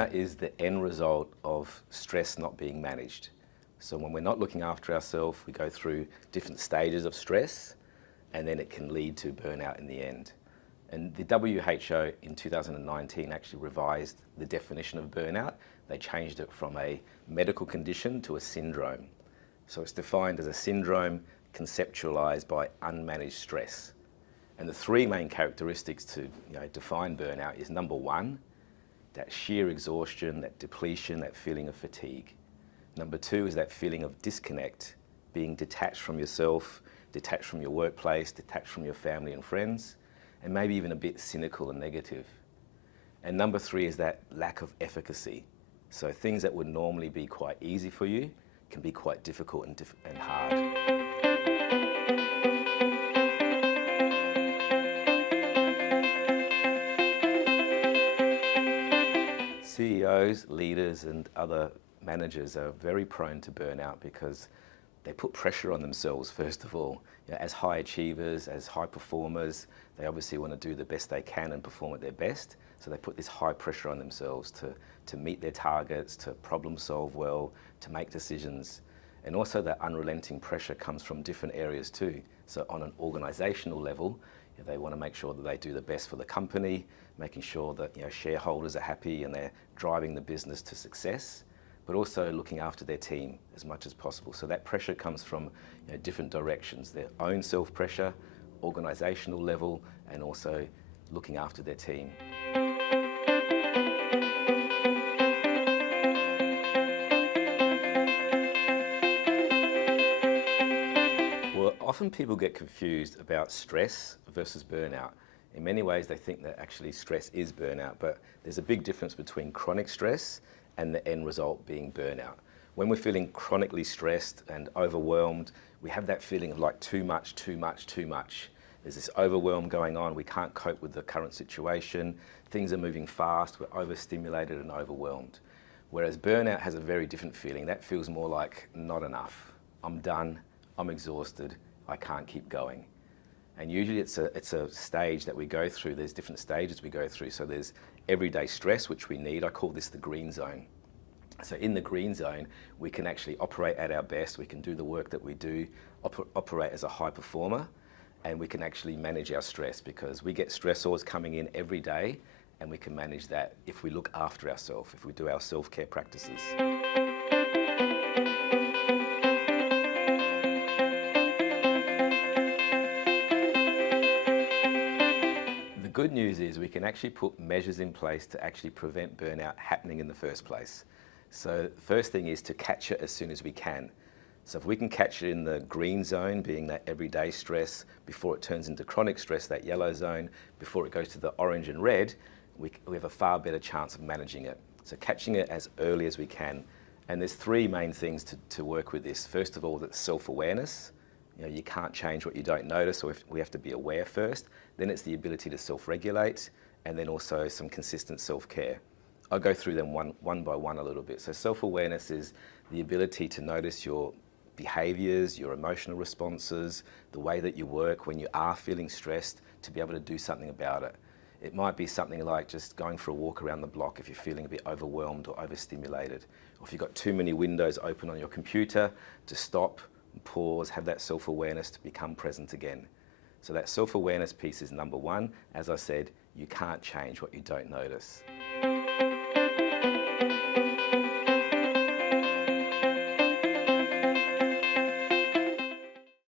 Burnout is the end result of stress not being managed. So when we're not looking after ourselves, we go through different stages of stress, and then it can lead to burnout in the end. And the WHO in 2019 actually revised the definition of burnout. They changed it from a medical condition to a syndrome. So it's defined as a syndrome conceptualized by unmanaged stress. And the three main characteristics to define burnout is number one, that sheer exhaustion, that depletion, that feeling of fatigue. Number two is that feeling of disconnect, being detached from yourself, detached from your workplace, detached from your family and friends, and maybe even a bit cynical and negative. And number three is that lack of efficacy. So things that would normally be quite easy for you can be quite difficult and hard. CEOs, leaders, and other managers are very prone to burnout because they put pressure on themselves, first of all. As high achievers, as high performers, they obviously want to do the best they can and perform at their best. So they put this high pressure on themselves to meet their targets, to problem solve well, to make decisions. And also that unrelenting pressure comes from different areas too. So on an organizational level, they want to make sure that they do the best for the company, making sure that shareholders are happy and they're driving the business to success, but also looking after their team as much as possible. So that pressure comes from different directions, their own self-pressure, organizational level, and also looking after their team. Well, often people get confused about stress versus burnout. In many ways, they think that actually stress is burnout, but there's a big difference between chronic stress and the end result being burnout. When we're feeling chronically stressed and overwhelmed, we have that feeling of like too much, too much, too much. There's this overwhelm going on, we can't cope with the current situation, things are moving fast, we're overstimulated and overwhelmed. Whereas burnout has a very different feeling. That feels more like not enough. I'm done, I'm exhausted, I can't keep going. And usually it's a stage that we go through. There's different stages we go through. So there's everyday stress, which we need. I call this the green zone. So in the green zone, we can actually operate at our best. We can do the work that we do, operate as a high performer, and we can actually manage our stress because we get stressors coming in every day, and we can manage that if we look after ourselves, if we do our self-care practices. The good news is we can actually put measures in place to actually prevent burnout happening in the first place. So the first thing is to catch it as soon as we can. So if we can catch it in the green zone, being that everyday stress, before it turns into chronic stress, that yellow zone, before it goes to the orange and red, we have a far better chance of managing it. So catching it as early as we can. And there's three main things to work with this. First of all, that's self-awareness. You can't change what you don't notice, so we have to be aware first. Then it's the ability to self-regulate, and then also some consistent self-care. I'll go through them one by one a little bit. So self-awareness is the ability to notice your behaviors, your emotional responses, the way that you work when you are feeling stressed, to be able to do something about it. It might be something like just going for a walk around the block if you're feeling a bit overwhelmed or overstimulated. Or if you've got too many windows open on your computer, to stop, pause, have that self-awareness to become present again. So that self-awareness piece is number one. As I said, you can't change what you don't notice.